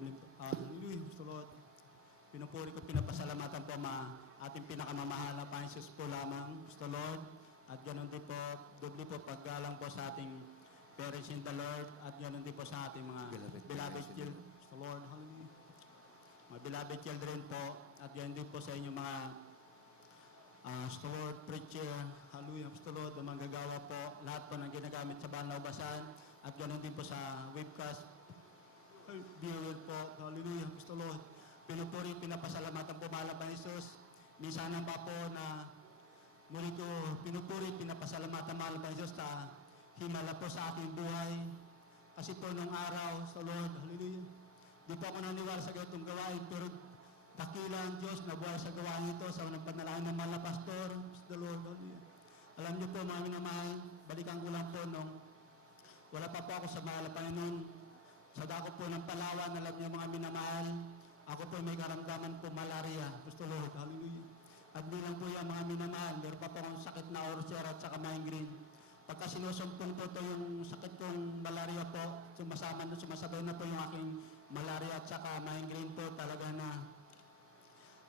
Hallelujah, Gusto Lord. Pinupuri ko, pinapasalamatan po ating pinakamamahal na Panginoon Jesus po lamang, Gusto Lord. At ganoon din po, doble po paggalang po sa ating parents in the Lord. At ganoon din po sa ating mga beloved children, Gusto Lord. Hallelujah. Mga beloved children po. At ganoon din po sa inyong mga Gusto Lord, preacher. Hallelujah, Gusto Lord. Ang mga gagawa po, lahat po ng ginagamit sa banal na ubasan. At ganoon din po sa webcast viewer po. Hallelujah, Gusto Lord. Pinupuri, pinapasalamatan po mahal na Jesus. Minsanan pa po na muli ko pinupuri, pinapasalamatan mahal na Jesus sa himala po sa ating buhay. Kasi po nung araw sa Lord, hallelujah, di po ako naniwala sa ganitong gawain, pero dakila ang Diyos na buhay sa gawain ito sa unang panalangin ng mahal na pastor, the Lord, hallelujah. Alam niyo po mga minamahal, balikan ko lang po nung wala pa po ako sa mahal na Panginoon, sa dako po ng Palawan, alam niyo mga minamahal, ako po may karamdaman po malaria. Gusto Lord, hallelujah. At di lang po yung mga minamahal, meron pa po akong sakit na ulcer at saka migraine. Pagka sinusumpong po ito yung sakit kong malaria po, sumasabay na po yung aking malaria at saka migraine po, talaga na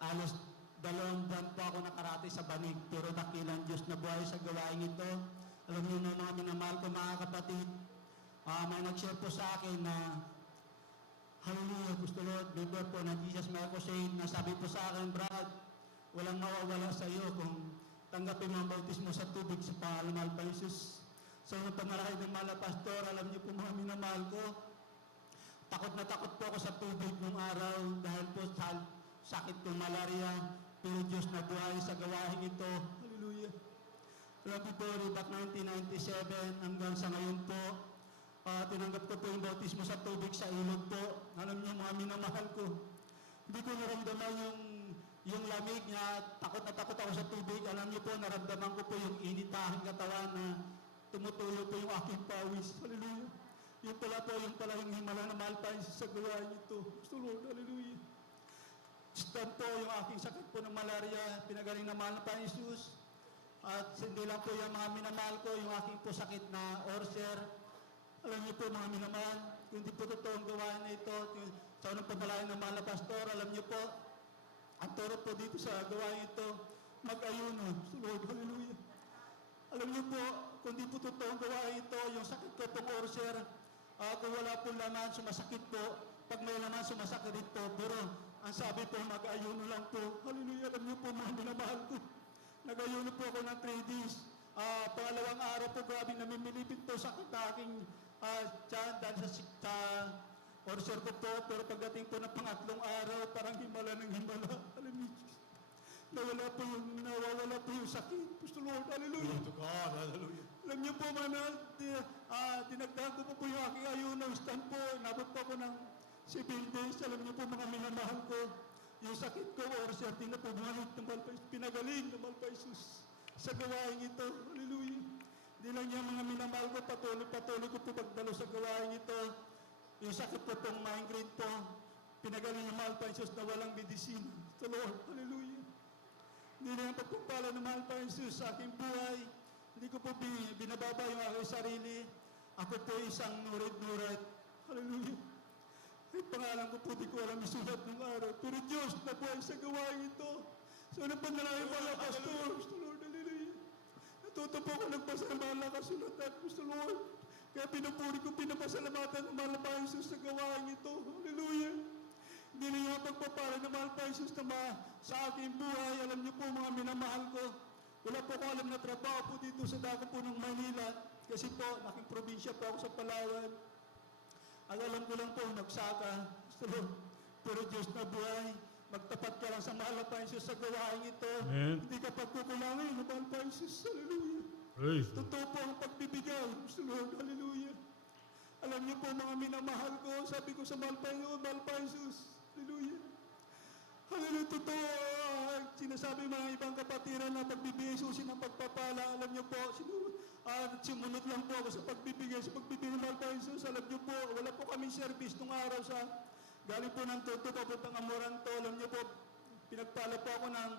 alos 2 buwan po ako nakarati sa banig, pero dakilang Diyos na buhay sa gawain ito. Alam niyo na mga minamahal ko mga kapatid, may nag-share po sa akin na hallelujah, Gusto Lord, member po ng Jesus May Crusade, na sabi po sa akin, Brad, walang mawawala sa iyo kung tanggapin mo ang bautismo sa tubig sa pangalan ng mahal pa Jesus. So, nung panalaki ng mahal na pastor, alam niyo po mga minamahal ko, takot na takot po ako sa tubig nung araw dahil po sa sakit kong malaria, pero Diyos na buhay sa gawain ito. Hallelujah. Alam po, back 1997 hanggang sa ngayon po, tinanggap ko po yung bautismo sa tubig sa ilog po. Alam niyo mga minamahal ko, hindi ko naramdaman yung lamig niya, takot na takot ako sa tubig. Alam niyo po, naramdaman ko po yung initahing katawan na tumutulo po yung aking pawis. Hallelujah. Yung pala yung himala na mahal pa sa gawain ito. Gusto Lord, hallelujah. Stand po yung aking sakit po ng malaria, pinagaling na mahal na pa Jesus. At hindi lang po yung mga minamahal ko, yung aking po sakit na ulcer. Alam niyo po mga minamahal, kung hindi po totoong gawain na ito, sa unang panalangin ng mahal na pastor, alam niyo po, ang turo po dito sa gawain ito, mag-ayuno. So Lord, hallelujah. Alam niyo po, kung hindi po totoong gawain ito, yung sakit ko pong ulcer, kung wala po laman, sumasakit po. Pag may laman, sumasakit po. Pero ang sabi po, mag-ayuno lang po. Hallelujah. Alam niyo po mga minamahal ko, nag-ayuno po ako ng 3 days. Pangalawang araw po, grabe namimilipit po sakit na aking tiyan dahil sa ulcer ko po. Pero pagdating po ng pangatlong araw, parang himala ng himala. Alam niyo, nawawala po yung sakit. Gusto Lord, hallelujah. To God, hallelujah. Alam niyo po, manal, dinagdagan ko po yung aking ayuno. Stand po, nabot po ako ng 7 days. Alam niyo po, mga minamahal ko, yung sakit ko, ulcer, na po, pinagaling ng mahal pa Jesus sa gawain ito. Hallelujah. Hindi lang niya mga minamahal ko, patuloy ko po pagdalo sa gawain ito. Yung sakit ko pong migraine po, pinagaling ng mahal pa Jesus na walang medicine. Ito Lord, hallelujah. Hindi na yung pagpapala ng mahal pa Jesus sa aking buhay. Hindi ko po binababa yung aking sarili. Ako po isang nurit-nurit. Hallelujah. Ay pangalan ko po, di ko alam isulat ng araw. Pero Diyos na buhay sa gawain ito. So, ano pa nalaking mga pastor? Gusto Lord, hallelujah. Natuto po ako nagpasalamatan ng kasulatan. Gusto Lord. Kaya pinupuri ko, pinapasalamatan ng mahal pa Jesus sa gawain ito. Hallelujah. Hindi niya pagpapala ng mahal pa Jesus na sa aking buhay. Alam niyo po mga minamahal ko. Wala po ko alam na trabaho po dito sa dako po ng Manila. Kasi po, naking probinsya po ako sa Palawan. Ang alam ko lang po, nagsaka. Gusto Lord. Pero Diyos na buhay. Magtapat ka lang sa mahal pa Jesus sa gawain ito. Amen. Hindi ka pagkukulangin ng mahal pa Jesus. Hallelujah. Praise totoo po ang pagbibigay. Gusto Lord. Hallelujah. Alam niyo po mga minamahal ko, sabi ko sa mahal pa Jesus. Hallelujah. Hallelujah. Totoo. Sinasabi mga ibang kapatiran na pagbibigay susi ng pagpapala. Alam niyo po, simunod lang po ako sa pagbibigay ng mahal pa Jesus. Alam niyo po, wala po kami service nung araw sa galing po ng Toto, papuntang Amoranto. Alam niyo po, pinagpala po ako ng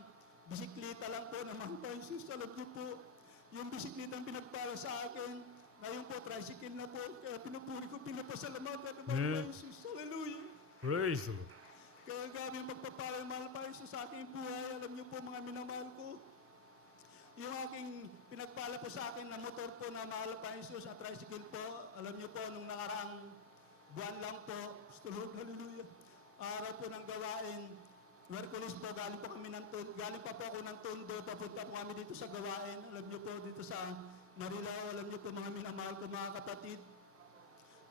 bisikleta lang po ng mahal pa Jesus. Alam niyo po, yung bisikleta ang pinagpala sa akin, ngayon po, tricycle na po. Kaya pinupuri ko, pinapasalamatan ng mahal pa Jesus. Hallelujah. Praise the Lord. Kaya gabi magpapalang mahal pa Jesus sa aking buhay. Alam niyo po mga minamahal ko, yung aking pinagpala po sa akin na motor po na mahal pa Jesus at tricycle po, alam niyo po, nung nakaraang buwan lang po, Lord, hallelujah, araw po ng gawain, Merkulis po, galing pa po ako ng Tondo, papunta po kami dito sa gawain, alam niyo po, dito sa Marilao, alam niyo po mga minamahal ko mga kapatid,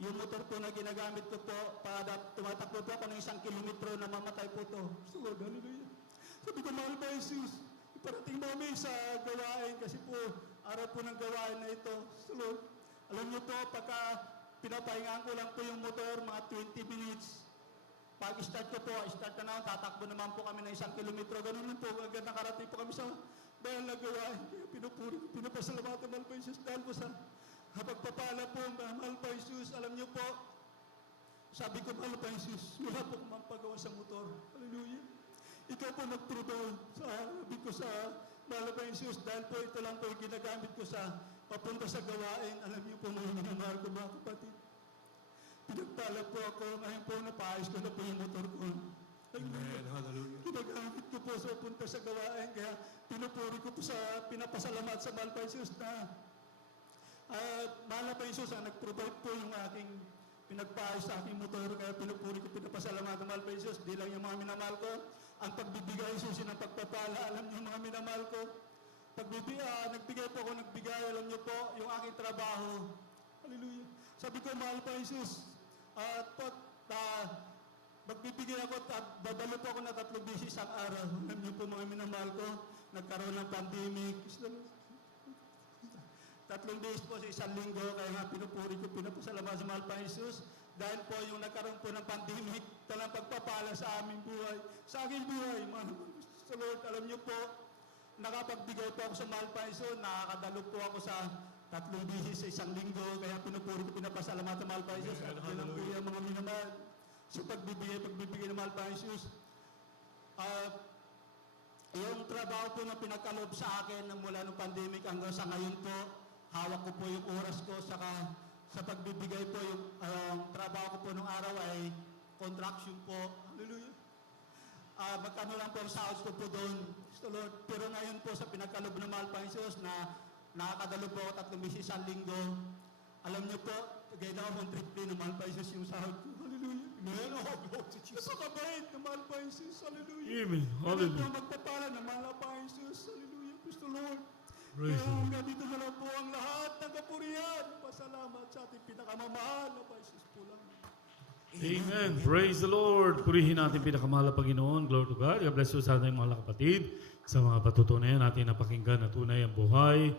yung motor po na ginagamit ko po, para tumatakbo po ako ng 1 kilometro na mamatay po to. Lord, hallelujah. Sabi ko, mahal ba Jesus? Iparating mo kami sa gawain kasi po, araw po ng gawain na ito. Lord, alam niyo po, pagka pinapahingaan ko lang po yung motor, mga 20 minutes, pag-start ko po, start na naman, tatakbo naman po kami ng 1 kilometro. Ganun po, agad nakarating po kami sa bayan na gawain. Kaya pinupuri, pinapasalamatan, mahal pa Jesus, dahil po sa pagpapala po, mahal pa Jesus, alam niyo po, sabi ko, mahal pa Jesus, wala po akong mapagawa sa motor. Hallelujah. Ikaw po nag-provide sabi ko sa mahal pa Jesus, dahil po ito lang po yung ginagamit ko sa papunta sa gawain. Alam niyo po, mga minamahal ko, mga kapatid. Pinagpala po ako, ngayon po napaayos ko na po yung motor ko. Amen. Hallelujah. Ginagamit ko po sa punta sa gawain, kaya pinupuri ko po sa pinapasalamat sa mahal pa Jesus na mahal pa Jesus ang nag-provide po yung aking pinagpaayos sa aking motor, kaya pinupuri ko, pinapasalamat ang mahal pa Jesus. Di lang yung mga minamahal ko, ang pagbibigay susi ng pagpapala, alam niyo mga minamahal ko, nagbigay po ako, alam niyo po, yung aking trabaho. Hallelujah. Sabi ko, mahal pa Jesus, at magbibigay ako at dadalo po ako na 3 beses ang araw. Alam niyo po mga minamahal ko, nagkaroon ng pandemic. 3 beses po sa 1 linggo, kaya nga pinupuri ko, pinapasalamat sa mahal pa Jesus. Dahil po yung nagkaroon po ng pandemic, talang pagpapala sa aming buhay. Sa aking buhay, sa Lord, alam niyo po, nakapagbigay po ako sa mahal pa Jesus, nakakadalo po ako sa 3 beses sa 1 linggo, kaya pinupuri ko, pinapasalamat sa mahal pa Jesus. At yun ang po yung mga minamahal sa pagbibigay ng mahal pa Jesus. Yung trabaho po na pinagkaloob sa akin mula ng pandemic hanggang sa ngayon po, hawak ko po yung oras ko, saka sa pagbibigay po yung trabaho ko po nung araw ay contraction po. Hallelujah. Magkano lang po ang sahod ko po doon, Lord. Pero ngayon po sa pinagkaloob ng mahal pa Jesus na nakakadalo po ako 3 beses sa linggo, alam niyo po, gaya na akong triple ng mahal pa Jesus yung sahod ko. Hallelujah. Amen. Oh, glory to Jesus. Napakabait ng mahal pa Jesus. Hallelujah. Amen. Hallelujah. Ano po magpapala ng mahal pa Jesus. Hallelujah. Praise the Lord. Praise Kaya the Lord. hanggang dito na lang po ang lahat ng kapurihan. Pasalamat sa ating pinakamamahal na pa Jesus po lang. Amen. Praise the Lord. Purihin natin pinakamahal na Panginoon. Glory to God. God bless you sa ating mga kapatid. Sa mga patutunayan natin na pakinggan na tunay ang buhay.